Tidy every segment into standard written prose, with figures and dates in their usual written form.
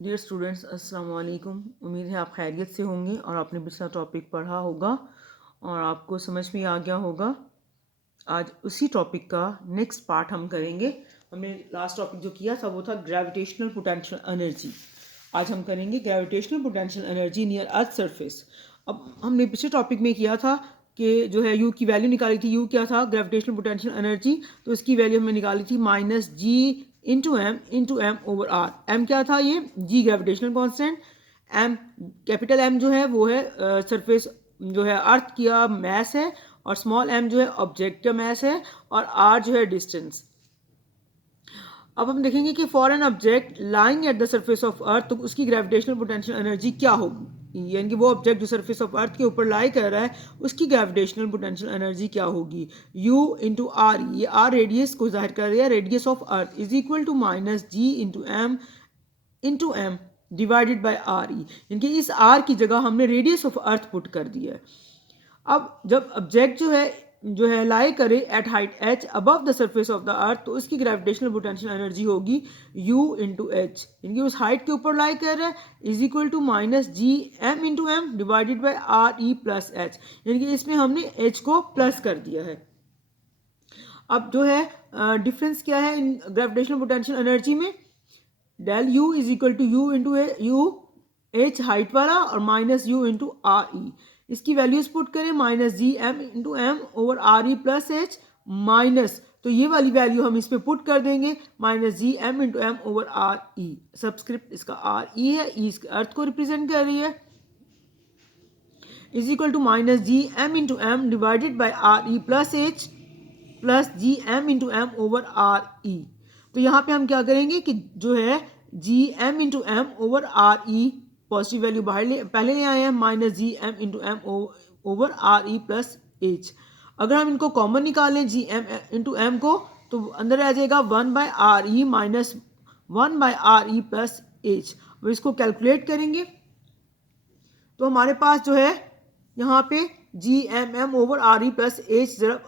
Dear students, अस्सलाम वालेकुम। उम्मीद है आप खैरियत से होंगे और आपने पिछला टॉपिक पढ़ा होगा और आपको समझ में आ गया होगा। आज उसी टॉपिक का नेक्स्ट पार्ट हम करेंगे। हमने लास्ट टॉपिक जो किया था वो था ग्रेविटेशनल पोटेंशियल एनर्जी। आज हम करेंगे gravitational potential energy near earth surface. अब हमने पिछले टॉपिक में किया था कि जो है यू की वैल्यू निकाली थी। यू क्या था? Gravitational potential energy. तो इसकी वैल्यू हमने निकाली थी -g/m ओवर आर। एम क्या था? ये G gravitational constant. M capital M जो है वो है सरफेस जो है अर्थ का मैस है, और स्मॉल एम जो है ऑब्जेक्ट का मैस है, और आर जो है डिस्टेंस। अब हम देखेंगे कि for an object lying at the surface of अर्थ, तो उसकी ग्रेविटेशनल पोटेंशियल एनर्जी क्या होगी। यानी कि वो ऑब्जेक्ट जो सरफेस ऑफ अर्थ के ऊपर लाई कर रहा है उसकी ग्रेविटेशनल पोटेंशियल एनर्जी क्या होगी। U इंटू आर, ये आर रेडियस को जाहिर कर रहा है, radius of earth is equal to -g/m divided by R E. यानी कि इस आर की जगह हमने रेडियस ऑफ अर्थ पुट कर दिया है। अब जब ऑब्जेक्ट जो है लाई करे at height h above the surface of the earth, तो उसकी ग्रेविटेशनल पोटेंशियल एनर्जी होगी u इंटू एच, यानी कि उस हाइट के ऊपर लाई कर रहा है, is equal to -g/m divided by R E plus H. यानी कि इसमें हमने h को प्लस कर दिया है। अब जो है डिफरेंस क्या है इन ग्रेविटेशनल पोटेंशियल एनर्जी में? Del U is equal to U into U H height वाला और minus U into R E. इसकी वैल्यूज पुट करें -g/m over R E plus H minus, तो ये वाली वैल्यू हम इस पे पुट कर देंगे -g/m over R E. Subscript इसका आर ई है, ई इसके अर्थ को रिप्रेजेंट कर रही है, is equal to -g/m divided by R E plus H plus g/m over R E. तो यहाँ पे हम क्या करेंगे कि जो है g/m ओवर आर ई पॉजिटिव वैल्यू बाहर पहले ले आए हैं, -g/m over R E plus H. अगर हम इनको कॉमन निकालें g/m को, तो अंदर आ जाएगा 1/r e minus 1/r e plus H. अब इसको कैलकुलेट करेंगे तो हमारे पास जो है यहाँ पे g/m over R E plus H जरा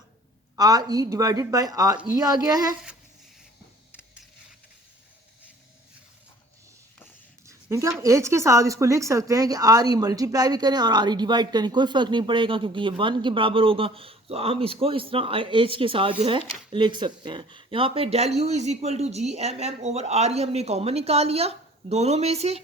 R E divided by R E आ गया है। इनके हम एच के साथ इसको लिख सकते हैं कि आर ई मल्टीप्लाई भी करें और आर ई डिवाइड करें, कोई फर्क नहीं पड़ेगा क्योंकि ये 1 के बराबर होगा। तो हम इसको इस तरह एच के साथ जो है लिख सकते हैं। यहाँ पे del U is equal to g/m over R E हमने कॉमन निकाल लिया दोनों में से,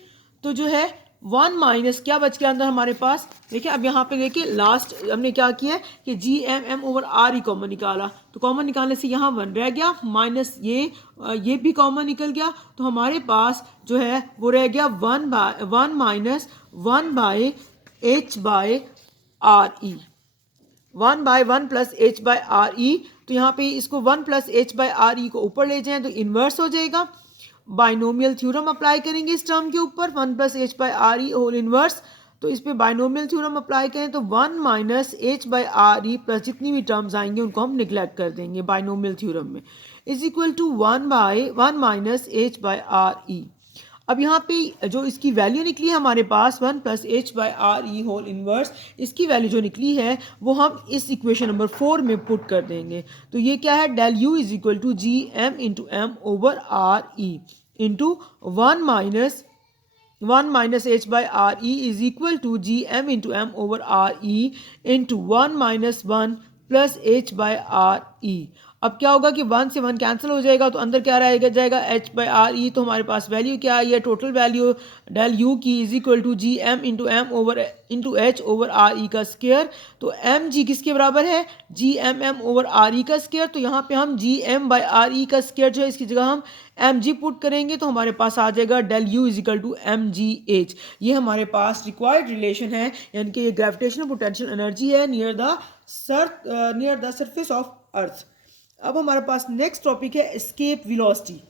तो जो है 1 माइनस क्या बच गया अंदर हमारे पास। देखिए अब यहाँ पे देखिए लास्ट हमने क्या किया कि g/m ओवर आर ई कॉमन निकाला, तो कॉमन निकालने से यहाँ 1 रह गया, माइनस ये भी कॉमन निकल गया, तो हमारे पास जो है वो रह गया 1 minus 1 by H by R E, 1/1 plus H by R E. तो यहाँ पे इसको 1 plus H by R E को ऊपर ले जाएं तो इन्वर्स हो जाएगा। बाइनोमियल थ्योरम अप्लाई करेंगे इस टर्म के ऊपर, 1 plus H by R E whole inverse. तो इस पे बाइनोमियल थ्योरम अप्लाई करें तो 1 minus H by R E plus जितनी भी टर्म्स आएंगे उनको हम निगलेक्ट कर देंगे बाइनोमियल थ्योरम में, is equal to 1 minus H by R E. अब यहाँ पे जो इसकी वैल्यू निकली है हमारे पास 1 plus H by R E whole inverse, इसकी वैल्यू जो निकली है वो हम इस इक्वेशन नंबर 4 में पुट कर देंगे। तो ये क्या है? Del U is equal to g/m over R E into 1 minus H by R E is equal to g/m over R E into 1 minus 1 plus H by R E. अब क्या होगा कि 1 से 1 कैंसिल हो जाएगा, तो अंदर क्या रहेगा जाएगा h बाई आर ई। तो हमारे पास वैल्यू क्या आई है? टोटल वैल्यू डेल यू की is equal to g/m over into H over R E का स्क्वायर। तो एम जी किसके बराबर है? g/m ओवर आर ई का स्क्वायर। तो यहाँ पे हम g/m बाई आर ई का स्क्वायर जो है इसकी जगह हम एम जी पुट करेंगे, तो हमारे पास आ जाएगा del U is equal to M G H. ये हमारे पास रिक्वायर्ड रिलेशन है, यानी कि ये ग्रेविटेशनल पोटेंशियल एनर्जी है near the surface of earth. अब हमारे पास नेक्स्ट टॉपिक है एस्केप वेलोसिटी।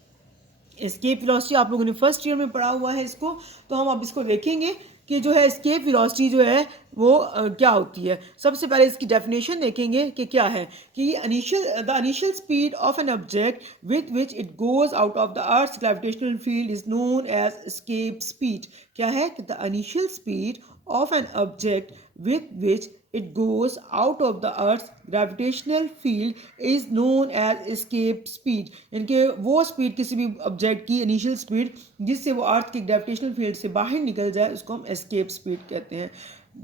एस्केप वेलोसिटी आप लोगों ने फर्स्ट ईयर में पढ़ा हुआ है इसको, तो हम अब इसको देखेंगे कि जो है एस्केप वेलोसिटी जो है वो क्या होती है। सबसे पहले इसकी डेफिनेशन देखेंगे कि क्या है कि the initial speed of an object with which it goes out of the earth's gravitational field is known as escape speed. क्या है कि the initial speed of an object with which it goes out of the earth's gravitational field is known as escape speed। यानी कि वो speed, किसी भी object की initial speed जिससे वो अर्थ के ग्रेविटेशनल फील्ड से बाहर निकल जाए, उसको हम एस्केप स्पीड कहते हैं।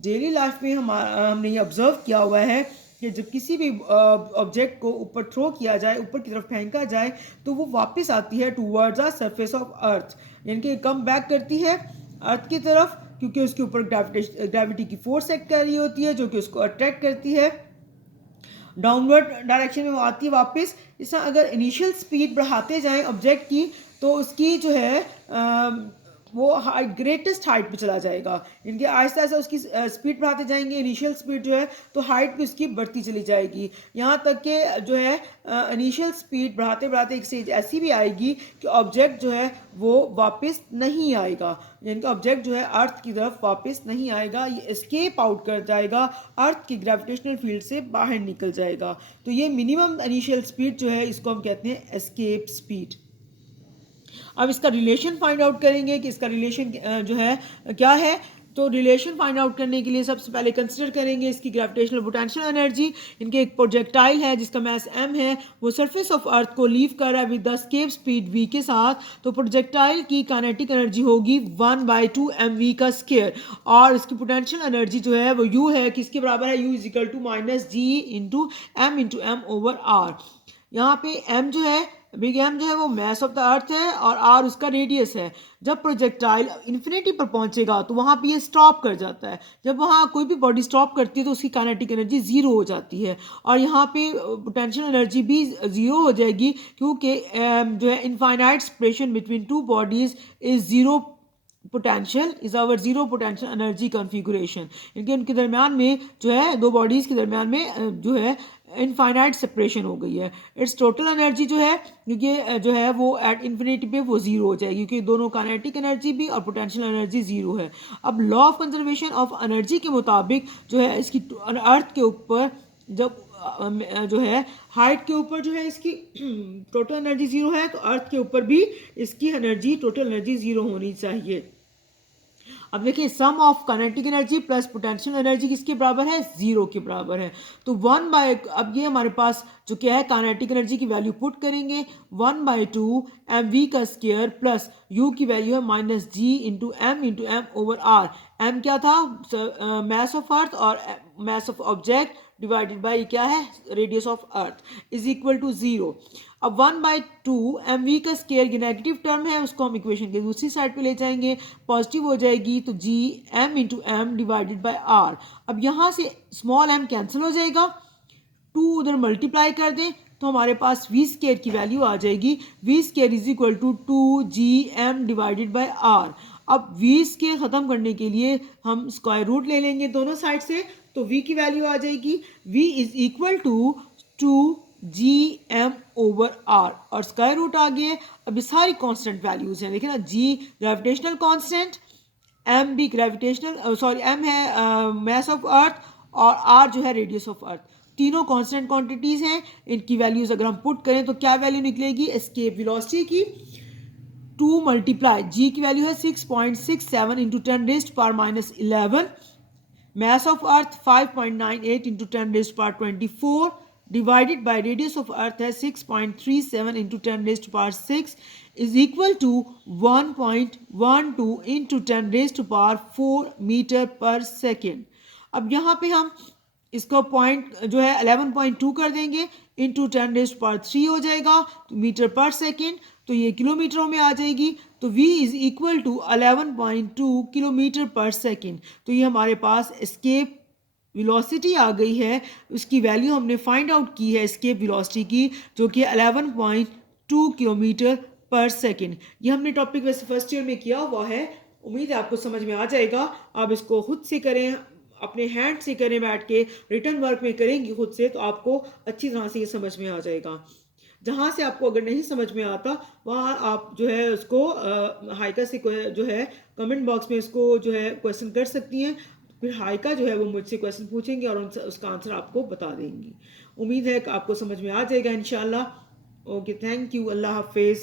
डेली लाइफ में हमने ये ऑब्जर्व किया हुआ है कि जब किसी भी ऑब्जेक्ट को ऊपर थ्रो किया जाए, ऊपर की तरफ फेंका जाए, तो वो वापस आती है टूवर्ड्स द सरफेस ऑफ अर्थ, यानी कि कम बैक करती है अर्थ की तरफ, क्योंकि उसके ऊपर ग्रेविटी की फोर्स एक्ट कर रही होती है जो कि उसको अट्रैक्ट करती है। डाउनवर्ड डायरेक्शन में वो आती है वापस। इस अगर इनिशियल स्पीड बढ़ाते जाएं ऑब्जेक्ट की, तो उसकी जो है वो ग्रेटेस्ट हाइट पे चला जाएगा। इनके आहिस्ता आहिस्ता उसकी स्पीड बढ़ाते जाएंगे, इनिशियल स्पीड जो है तो हाइट भी उसकी बढ़ती चली जाएगी, यहाँ तक कि जो है इनिशियल स्पीड बढ़ाते बढ़ाते एक स्टेज ऐसी भी आएगी कि ऑब्जेक्ट जो है वो वापस नहीं आएगा, यानी कि ऑब्जेक्ट जो है अर्थ की तरफ वापस नहीं आएगा, ये एस्केप आउट कर जाएगा, अर्थ की ग्रेविटेशनल फील्ड से बाहर निकल जाएगा। तो ये मिनिमम इनिशियल स्पीड जो है इसको हम कहते हैं एस्केप स्पीड। अब इसका रिलेशन फाइंड आउट करेंगे कि इसका रिलेशन जो है क्या है। तो रिलेशन फाइंड आउट करने के लिए सबसे पहले कंसिडर करेंगे इसकी ग्रेविटेशनल पोटेंशियल एनर्जी। इनके एक प्रोजेक्टाइल है जिसका मास m है, वो सरफेस ऑफ अर्थ को लीव कर रहा है with the escape speed v के साथ। तो प्रोजेक्टाइल की काइनेटिक एनर्जी होगी 1/2 mv का स्क्वायर, और इसकी पोटेंशियल एनर्जी जो है वो u है, किसके बराबर है, u is equal to -g into m over r। यहाँ पे m जो है, बिग एम जो है वो मास ऑफ द अर्थ है और आर उसका रेडियस है। जब प्रोजेक्टाइल इन्फिनिटी पर पहुंचेगा तो वहाँ पे ये स्टॉप कर जाता है। जब वहाँ कोई भी बॉडी स्टॉप करती है तो उसकी काइनेटिक एनर्जी ज़ीरो हो जाती है, और यहाँ पे पोटेंशियल एनर्जी भी ज़ीरो हो जाएगी, क्योंकि जो है infinite separation between two bodies is zero potential is our zero potential energy configuration. इनके उनके दरमियान में जो है दो बॉडीज़ के दरमियान में जो है इनफाइनाइट सेपरेशन हो गई है। इट्स टोटल एनर्जी जो है, क्योंकि जो है वो एट इन्फिनिटी पे वो ज़ीरो हो जाएगी, क्योंकि दोनों काइनेटिक एनर्जी भी और पोटेंशियल एनर्जी ज़ीरो है। अब law of conservation of energy के मुताबिक जो है इसकी अर्थ के ऊपर जब जो है हाइट के ऊपर जो है इसकी टोटल एनर्जी ज़ीरो है, तो अर्थ के ऊपर भी इसकी एनर्जी टोटल एनर्जी ज़ीरो होनी चाहिए। अब देखिए sum of kinetic energy plus potential energy किसके बराबर है, जीरो के बराबर है। तो 1/, अब ये हमारे पास जो क्या है काइनेटिक एनर्जी की वैल्यू पुट करेंगे 1/2 mv का स्क्वायर प्लस u की वैल्यू है -g into m over r। m क्या था, मास ऑफ अर्थ, और mass of object divided by क्या है, radius of earth, is equal to 0। अब 1/2 mv का स्केयर ये नेगेटिव टर्म है, उसको हम इक्वेशन के दूसरी साइड पे ले जाएंगे, पॉजिटिव हो जाएगी, तो g m into M divided by r। अब यहाँ से स्मॉल m कैंसिल हो जाएगा, 2 उधर मल्टीप्लाई कर दें तो हमारे पास v स्केयर की वैल्यू आ जाएगी, v square is equal to 2gm divided by r। अब v स्केयर ख़त्म करने के लिए हम स्क्वायर रूट ले लेंगे दोनों साइड से, तो v की वैल्यू आ जाएगी v is equal to 2gm over r, और स्क्वायर रूट आ गए। अब ये सारी कांस्टेंट वैल्यूज हैं, देखिए ना, g ग्रेविटेशनल कांस्टेंट, m भी ग्रेविटेशनल m है मास ऑफ अर्थ, और r जो है रेडियस ऑफ अर्थ, तीनों कांस्टेंट क्वांटिटीज हैं। इनकी वैल्यूज अगर हम पुट करें तो क्या वैल्यू निकलेगी, एस्केप वेलोसिटी की 2 मल्टीप्लाई g की वैल्यू है 6.67 into 10⁻⁻11, mass of earth 5.98 into 10⁻24 divided by radius of earth है 6.37 into 10⁻6 is equal to 1.12 into 10⁻4 metre पर सेकेंड। अब यहाँ पे हम इसको पॉइंट जो है 11.2 कर देंगे, इंटू 10⁻3 हो जाएगा, तो मीटर पर सेकेंड, तो ये किलोमीटरों में आ जाएगी, तो v is equal to 11.2 kilometre per second. तो ये हमारे पास एस्केप वेलोसिटी आ गई है, उसकी वैल्यू हमने फाइंड आउट की है एस्केप वेलोसिटी की, जो कि 11.2 किलोमीटर पर सेकेंड। ये हमने टॉपिक वैसे फर्स्ट ईयर में किया हुआ है, उम्मीद है आपको समझ में आ जाएगा। आप इसको खुद से करें, अपने हैंड से करें, बैठ के रिटर्न वर्क में करेंगे खुद से, तो आपको अच्छी तरह से ये समझ में आ जाएगा। जहाँ से आपको अगर नहीं समझ में आता वहाँ आप जो है उसको हाइका से जो है कमेंट बॉक्स में इसको जो है क्वेश्चन कर सकती हैं, फिर हाइका जो है वो मुझसे क्वेश्चन पूछेंगे और उसका आंसर आपको बता देंगी। उम्मीद है कि आपको समझ में आ जाएगा इंशाल्लाह। ओके, थैंक यू, अल्लाह हाफिज़।